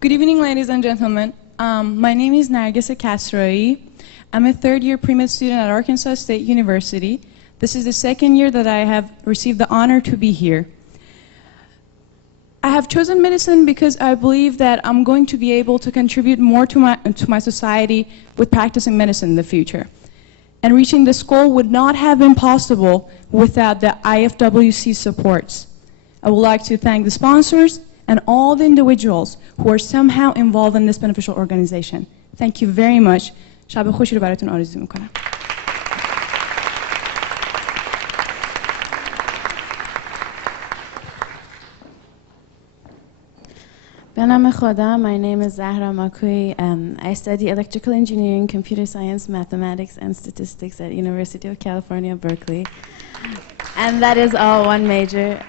Good evening, ladies and gentlemen. My name is Nargis Kasroi. I'm a third-year pre-med student at Arkansas State University. This is the second year that I have received the honor to be here. I have chosen medicine because I believe that I'm going to be able to contribute more to my society with practicing medicine in the future. And reaching this goal would not have been possible without the IFWC supports. I would like to thank the sponsors and all the individuals who are somehow involved in this beneficial organization. Thank you very much. شب خوشی رو براتون آرزو میکنم. به نام خدا, my name is Zahra Makui. I study electrical engineering, computer science, mathematics, and statistics at University of California, Berkeley. And that is all one major.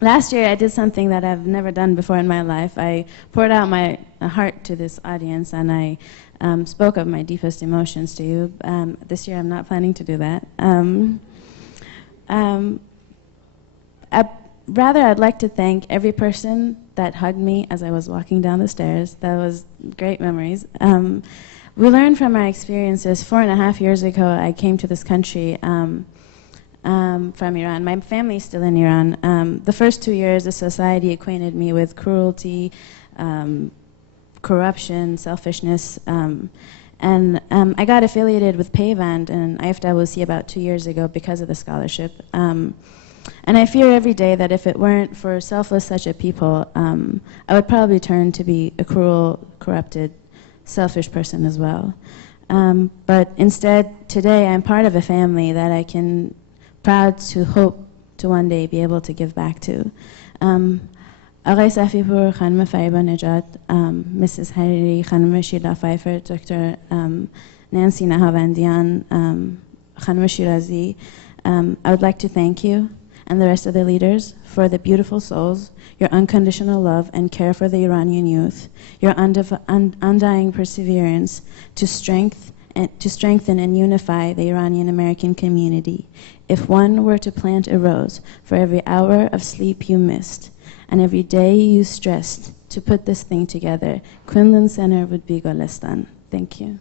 Last year I did something that I've never done before in my life. I poured out my heart to this audience and I spoke of my deepest emotions to you. This year I'm not planning to do that. Rather, I'd like to thank every person that hugged me as I was walking down the stairs. That was great memories. We learned from our experiences. 4.5 years ago, I came to this country from Iran. My family is still in Iran. The first 2 years, the society acquainted me with cruelty, corruption, selfishness, and I got affiliated with Payvand and IFWC about 2 years ago because of the scholarship. And I fear every day that if it weren't for selfless such a people, I would probably turn to be a cruel, corrupted, selfish person as well. But instead, today I'm part of a family that I can proud to hope to one day be able to give back to. آقای صفی‌پور, خانم فریبا نجات, Mrs. حریری, خانم شیلا فایفر, Dr. Nancy Nahavandian, خانم شیرازی. I would like to thank you and the rest of the leaders for the beautiful souls, your unconditional love and care for the Iranian youth, your undying perseverance to strengthen and unify the Iranian American community. If one were to plant a rose for every hour of sleep you missed, and every day you stressed to put this thing together, Quinlan Center would be Golestan. Thank you.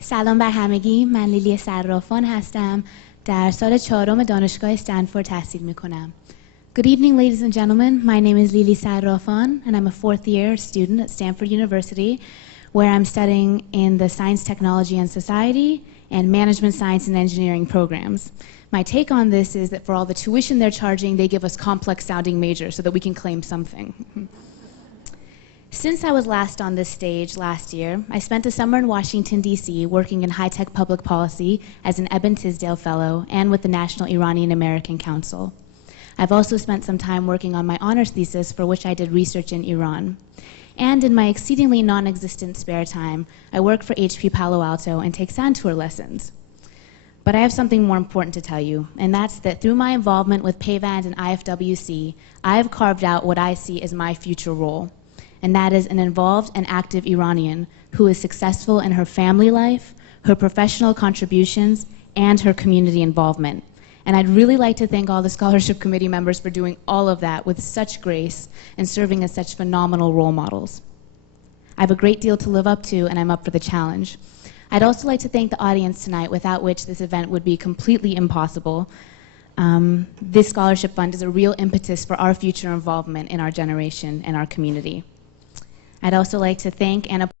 سلام بر همگی. من لیلی صرافان هستم. در سال 4 دانشگاه استنفورد تحصیل میکنم. Good evening, ladies and gentlemen. My name is Lili Sarrafan, and I'm a 4th-year student at Stanford University, where I'm studying in the Science, Technology, and Society and Management, Science, and Engineering programs. My take on this is that for all the tuition they're charging, they give us complex-sounding majors so that we can claim something. Since I was last on this stage last year, I spent a summer in Washington, D.C. working in high-tech public policy as an Eben Tisdale Fellow and with the National Iranian American Council. I've also spent some time working on my honors thesis, for which I did research in Iran. And in my exceedingly non-existent spare time, I work for HP Palo Alto and take sand tour lessons. But I have something more important to tell you, and that's that through my involvement with Payvand and IFWC, I have carved out what I see as my future role. And that is an involved and active Iranian who is successful in her family life, her professional contributions, and her community involvement. And I'd really like to thank all the scholarship committee members for doing all of that with such grace and serving as such phenomenal role models. I have a great deal to live up to, and I'm up for the challenge. I'd also like to thank the audience tonight, without which this event would be completely impossible. This scholarship fund is a real impetus for our future involvement in our generation and our community. I'd also like to thank and